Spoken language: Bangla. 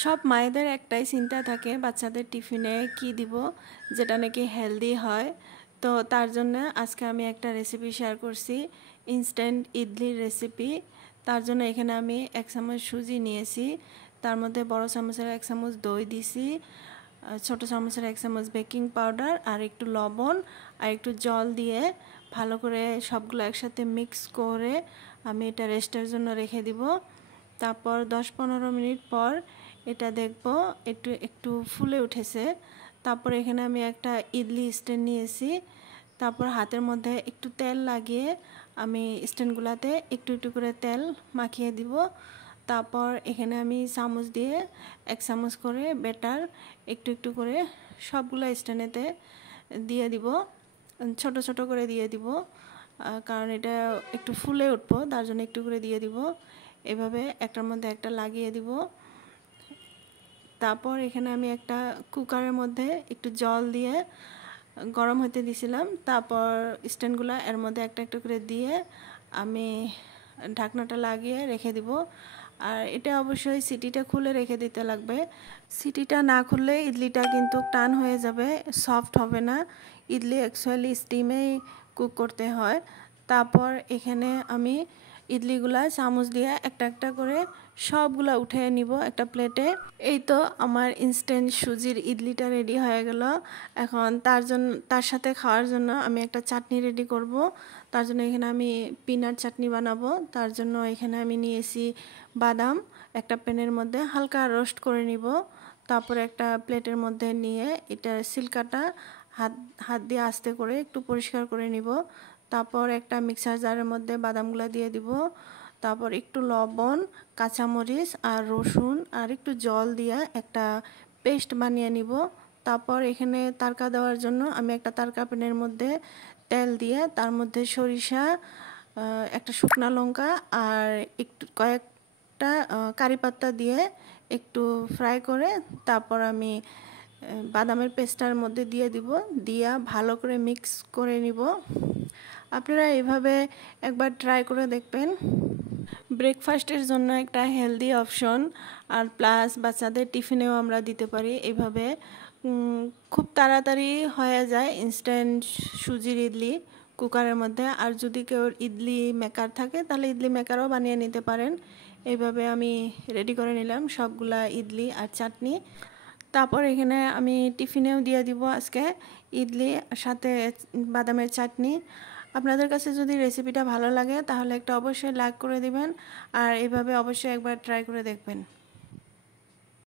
সব মায়েদের একটাই চিন্তা থাকে বাচ্চাদের টিফিনে কি দিব যেটা নাকি হেলদি হয়। তো তার জন্য আজকে আমি একটা রেসিপি শেয়ার করছি, ইনস্ট্যান্ট ইডলির রেসিপি। তার জন্য এখানে আমি 1 চামচ সুজি নিয়েছি, তার মধ্যে বড় চামচের 1 চামচ দই দিছি, ছোট চামচের 1 চামচ বেকিং পাউডার আর একটু লবণ আর একটু জল দিয়ে ভালো করে সবগুলো একসাথে মিক্স করে আমি এটা রেস্টের জন্য রেখে দিব। তারপর 10-15 মিনিট পর এটা দেখব একটু একটু ফুলে উঠেছে। তারপর এখানে আমি একটা ইডলি স্ট্যান্ড নিয়েছি, তারপর হাতের মধ্যে একটু তেল লাগিয়ে আমি স্ট্যান্ডগুলোতে একটু একটু করে তেল মাখিয়ে দিব। তারপর এখানে আমি চামচ দিয়ে 1 চামচ করে ব্যাটার একটু একটু করে সবগুলো স্ট্যান্ডেতে দিয়ে দিব, ছোট ছোট করে দিয়ে দিব, কারণ এটা একটু ফুলে উঠবো তার জন্য একটু করে দিয়ে দিব। এভাবে একটার মধ্যে একটা লাগিয়ে দিব। তারপর এখানে আমি একটা কুকারের মধ্যে একটু জল দিয়ে গরম হতে দিয়েছিলাম। তারপর স্ট্যান্ডগুলো এর মধ্যে একটা একটা করে দিয়ে আমি ঢাকনাটা লাগিয়ে রেখে দিব। আর এটা অবশ্যই সিটিটা খুলে রেখে দিতে লাগবে। সিটিটা না খুললে ইডলিটা কিন্তু টান হয়ে যাবে, সফট হবে না। ইডলি অ্যাকচুয়ালি স্টিমেই কুক করতে হয়। তারপর এখানে আমি ইডলিগুলা চামচ দিয়ে একটা একটা করে সবগুলা উঠে নিব একটা প্লেটে। এই তো আমার ইনস্ট্যান্ট সুজির ইডলিটা রেডি হয়ে গেল। এখন তার সাথে খাওয়ার জন্য আমি একটা চাটনি রেডি করব। তার জন্য এখানে আমি পিনাট চাটনি বানাবো। তার জন্য এখানে আমি নিয়েছি বাদাম, একটা প্যানের মধ্যে হালকা রোস্ট করে নিব। তারপর একটা প্লেটের মধ্যে নিয়ে এটা সিলকাটা হাত দিয়ে আস্তে করে একটু পরিষ্কার করে নিব। তারপর একটা মিক্সার জারের মধ্যে বাদামগুলো দিয়ে দিব। তারপর একটু লবণ, কাঁচামরিচ আর রসুন আর একটু জল দিয়ে একটা পেস্ট বানিয়ে নিব। তারপর এখানে তারকা দেওয়ার জন্য আমি একটা তারকা প্যানের মধ্যে তেল দিয়ে তার মধ্যে সরিষা, একটা শুকনো লঙ্কা আর একটু কয়েকটা কারি পাতা দিয়ে একটু ফ্রাই করে তারপর আমি বাদামের পেস্টটার মধ্যে দিয়ে দিব, দিয়া ভালো করে মিক্স করে নিব। আপনারা এভাবে একবার ট্রাই করে দেখবেন। ব্রেকফাস্টের জন্য একটা হেলদি অপশন, আর প্লাস বাচ্চাদের টিফিনেও আমরা দিতে পারি। এইভাবে খুব তাড়াতাড়ি হয়ে যায় ইনস্ট্যান্ট সুজির ইডলি কুকারের মধ্যে। আর যদি কেউ ইডলি মেকার থাকে তাহলে ইডলি মেকারও বানিয়ে নিতে পারেন। এইভাবে আমি রেডি করে নিলাম সবগুলা ইডলি আর চাটনি। তারপর এখানে আমি টিফিনেও দিয়ে দিব আজকে ইডলি সাথে বাদামের চাটনি। আপনাদের কাছে যদি রেসিপিটা ভালো লাগে তাহলে একটা অবশ্যই লাইক করে দিবেন, আর এভাবে অবশ্যই একবার ট্রাই করে দেখবেন।